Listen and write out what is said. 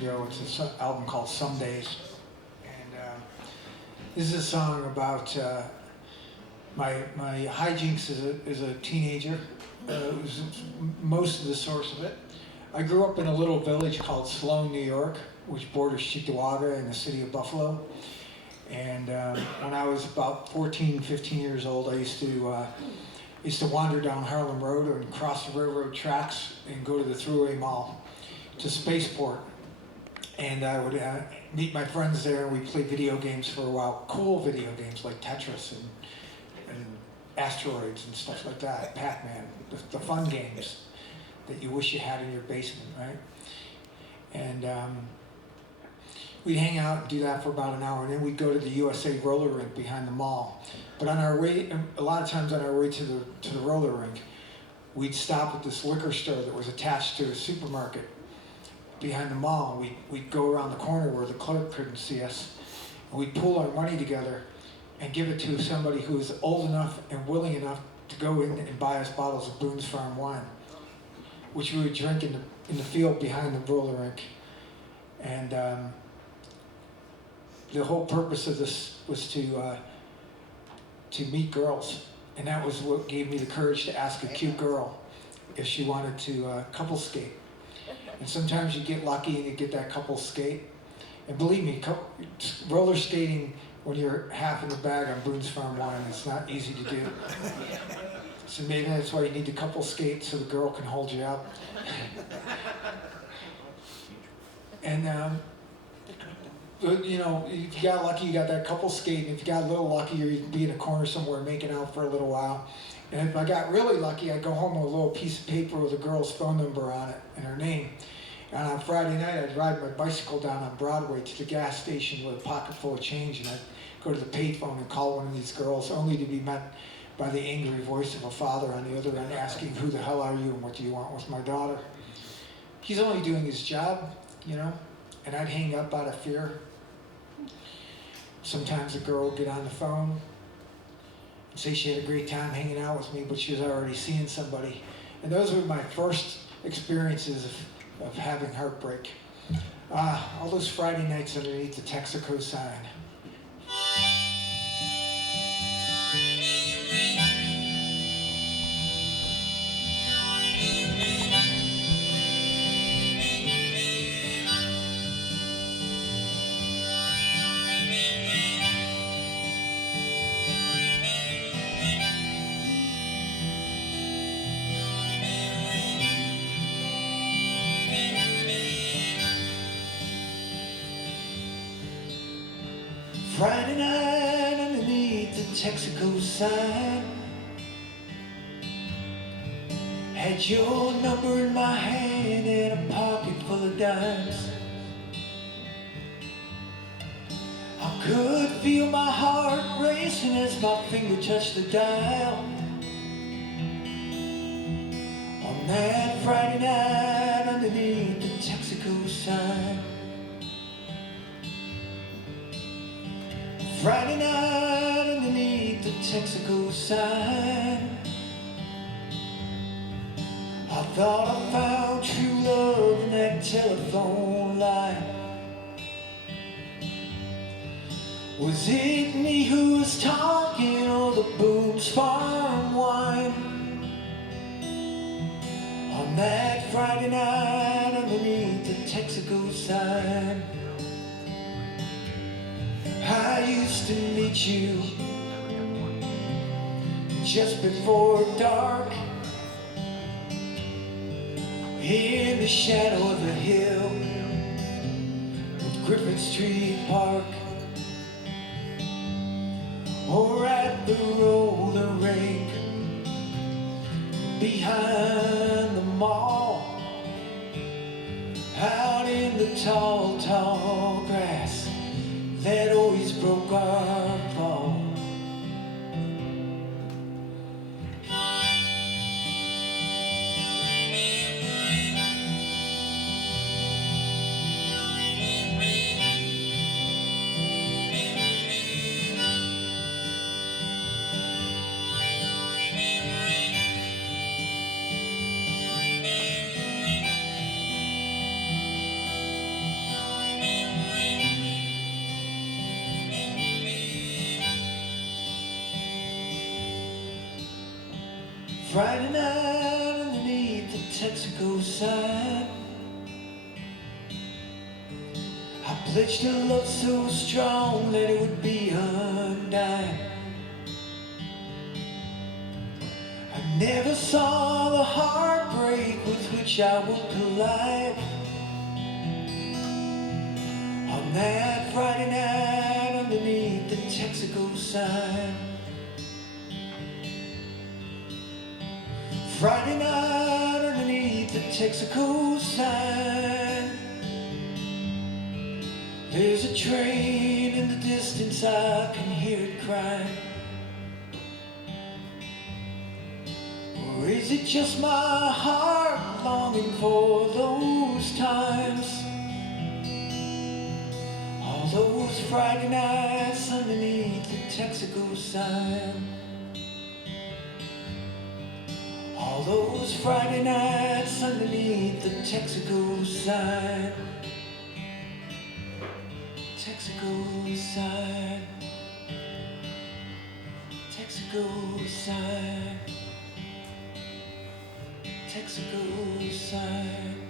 ago. It's an album called Some Days, and this is a song about my hijinks as a teenager. It was most of the source of it. I grew up in a little village called Sloan, New York, which borders Cheektowaga in the city of Buffalo. And when I was about 14, 15 years old, I used to wander down Harlem Road and cross the railroad tracks and go to the Thruway Mall to Spaceport. And I would meet my friends there, and we'd play video games for a while. Cool video games like Tetris and Asteroids and stuff like that, Pac-Man, the fun games that you wish you had in your basement, right? And we'd hang out and do that for about an hour, and then we'd go to the USA roller rink behind the mall. But on our way, a lot of times on our way to the roller rink, we'd stop at this liquor store that was attached to a supermarket behind the mall. We'd go around the corner where the clerk couldn't see us, and we'd pool our money together and give it to somebody who was old enough and willing enough to go in and buy us bottles of Boone's Farm wine, which we would drink in the field behind the roller rink. And the whole purpose of this was to meet girls, and that was what gave me the courage to ask a cute girl if she wanted to couple skate. And sometimes you get lucky and you get that couple skate. And believe me, roller skating when you're half in the bag on Boone's Farm wine, it's not easy to do. So maybe that's why you need the couple skate, so the girl can hold you up. And you know, if you got lucky, you got that couple skate, and if you got a little lucky, you'd be in a corner somewhere making out for a little while. And if I got really lucky, I'd go home with a little piece of paper with a girl's phone number on it and her name. And on Friday night, I'd ride my bicycle down on Broadway to the gas station with a pocket full of change, and I'd go to the payphone and call one of these girls, only to be met by the angry voice of a father on the other end asking, "Who the hell are you and what do you want with my daughter?" He's only doing his job, you know, and I'd hang up out of fear. Sometimes the girl would get on the phone and say she had a great time hanging out with me, but she was already seeing somebody. And those were my first experiences of having heartbreak. All those Friday nights underneath the Texaco sign. Friday night underneath the Texaco sign, had your number in my hand and a pocket full of dimes. I could feel my heart racing as my finger touched the dial. On that Friday night underneath the Texaco sign, Friday night underneath the Texaco sign, I thought I found true love in that telephone line. Was it me who was talking or the Boone's Farm wine? On that Friday night underneath the Texaco sign, I used to meet you just before dark in the shadow of the hill with Griffith Street Park, or at the roller rink behind the mall, out in the tall, tall grass that always broke our fall. Friday night underneath the Texaco sign, I pledged a love so strong that it would be undying. I never saw the heartbreak with which I would collide. On that Friday night underneath the Texaco sign, Friday night underneath the Texaco sign, there's a train in the distance, I can hear it crying. Or is it just my heart longing for those times? All those Friday nights underneath the Texaco sign. All those Friday nights underneath the Texaco sign. Texaco sign. Texaco sign. Texaco sign.